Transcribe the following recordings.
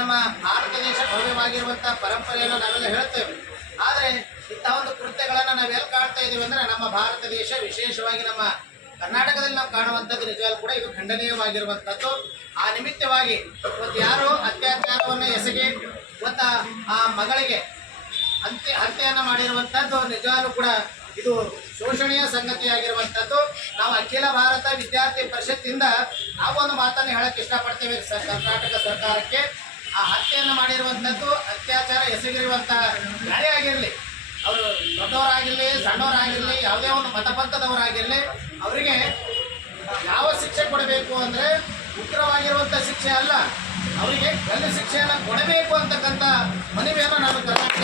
ನಮ್ಮ ಭಾರತ ದೇಶ ಭವ್ಯವಾಗಿರುವಂತಹ ಪರಂಪರೆಯನ್ನು ನಾವೆಲ್ಲ ಹೇಳ್ತೇವೆ. ಆದರೆ ಇಂತಹ ಒಂದು ಕೃತ್ಯಗಳನ್ನ ನಾವು ಎಲ್ಲಿ ಕಾಣ್ತಾ ಇದ್ದೀವಿ ಅಂದ್ರೆ ನಮ್ಮ ಭಾರತ ದೇಶ ವಿಶೇಷವಾಗಿ ನಮ್ಮ ಕರ್ನಾಟಕದಲ್ಲಿ ನಾವು ಕಾಣುವಂಥದ್ದು ನಿಜವಾಗ್ಲೂ ಕೂಡ ಇದು ಖಂಡನೀಯವಾಗಿರುವಂಥದ್ದು. ಆ ನಿಮಿತ್ತವಾಗಿ ಇವತ್ತು ಯಾರು ಅತ್ಯಾಚಾರವನ್ನು ಎಸಗಿ ಮತ್ತು ಆ ಮಗಳಿಗೆ ಅಂತ್ಯ ಹತ್ಯೆಯನ್ನು ಮಾಡಿರುವಂಥದ್ದು ನಿಜವಾಗ್ಲೂ ಕೂಡ ಇದು ಶೋಷಣೀಯ ಸಂಗತಿಯಾಗಿರುವಂಥದ್ದು. ನಾವು ಅಖಿಲ ಭಾರತ ವಿದ್ಯಾರ್ಥಿ ಪರಿಷತ್ತಿಂದ ನಾವು ಒಂದು ಮಾತನ್ನು ಹೇಳಕ್ಕೆ ಇಷ್ಟಪಡ್ತೇವೆ ಕರ್ನಾಟಕ ಸರ್ಕಾರಕ್ಕೆ. ಆ ಹತ್ಯೆಯನ್ನು ಮಾಡಿರುವಂಥದ್ದು ಅತ್ಯಾಚಾರ ಎಸಗಿರುವಂತಹ ಯಾರೇ ಆಗಿರಲಿ. ಅವರು ದೊಡ್ಡವರಾಗಿರಲಿ, ಸಣ್ಣವರಾಗಿರಲಿ, ಯಾವುದೇ ಒಂದು ಮತಪಂಥದವರಾಗಿರಲಿ, ಅವರಿಗೆ ಯಾವ ಶಿಕ್ಷೆ ಕೊಡಬೇಕು ಅಂದರೆ ಉಗ್ರವಾಗಿರುವಂಥ ಶಿಕ್ಷೆ ಅಲ್ಲ. ಅವರಿಗೆ ಕಲ್ಲು ಶಿಕ್ಷೆಯನ್ನು ಕೊಡಬೇಕು ಅಂತಕ್ಕಂಥ ಮನವಿಯನ್ನು ನಾನು ಕರ್ನಾಟಕ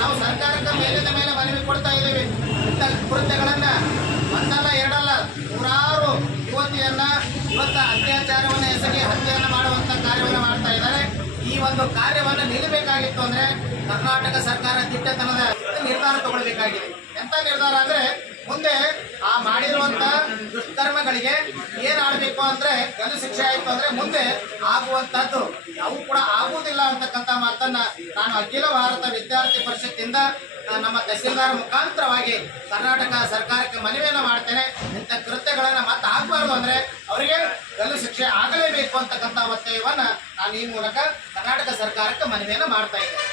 ನಾವು ಸರ್ಕಾರದ ಮೇಲಿನ ಮೇಲೆ ಮನವಿ ಕೊಡ್ತಾ ಇದ್ದೀವಿ. ಇಂಥ ಕೃತ್ಯಗಳನ್ನ ಯುವತಿಯನ್ನ ಇವತ್ತು ಅತ್ಯಾಚಾರವನ್ನ ಎಸಗಿ ಹತ್ಯೆಯನ್ನು ಮಾಡುವಂತ ಕಾರ್ಯವನ್ನು ಮಾಡ್ತಾ ಇದ್ದಾರೆ. ಈ ಒಂದು ಕಾರ್ಯವನ್ನು ನಿಲ್ಲಬೇಕಾಗಿತ್ತು ಅಂದ್ರೆ ಕರ್ನಾಟಕ ಸರ್ಕಾರ ದಿಟ್ಟತನದ ನಿರ್ಧಾರ ತಗೊಳ್ಬೇಕಾಗಿದೆ. ಎಂಥ ನಿರ್ಧಾರ ಅಂದ್ರೆ ಮುಂದೆ ಆ ಮಾಡಿರುವಂತ ದುಷ್ಕರ್ಮಗಳಿಗೆ ಏನ್ ಆಡ್ಬೇಕು ಅಂದ್ರೆ ಗಲ್ಲು ಶಿಕ್ಷೆ ಆಯ್ತು ಅಂದ್ರೆ ಮುಂದೆ ಆಗುವಂತದ್ದು ಅವು ಕೂಡ ಆಗುವುದಿಲ್ಲ ಅಂತಕ್ಕಂಥ ಮಾತನ್ನ ನಾನು ಅಖಿಲ ಭಾರತ ವಿದ್ಯಾರ್ಥಿ ಪರಿಷತ್ತಿಂದ ನಮ್ಮ ತಹಸೀಲ್ದಾರ್ ಮುಖಾಂತರವಾಗಿ ಕರ್ನಾಟಕ ಸರ್ಕಾರಕ್ಕೆ ಮನವಿಯನ್ನು ಮಾಡ್ತೇನೆ ಇಂಥ ಕೃತ್ಯಗಳನ್ನ ಮತ್ತೆ ಆಗಬಾರ್ದು ಅಂದ್ರೆ ಅವರಿಗೆ ಗಲ್ಲು ಶಿಕ್ಷೆ ಆಗಲೇಬೇಕು ಅಂತಕ್ಕಂಥ ಒತ್ತಾಯವನ್ನು ನಾನು ಈ ಮೂಲಕ ಕರ್ನಾಟಕ ಸರ್ಕಾರಕ್ಕೆ ಮನವಿಯನ್ನು ಮಾಡ್ತಾ ಇದ್ದೇನೆ.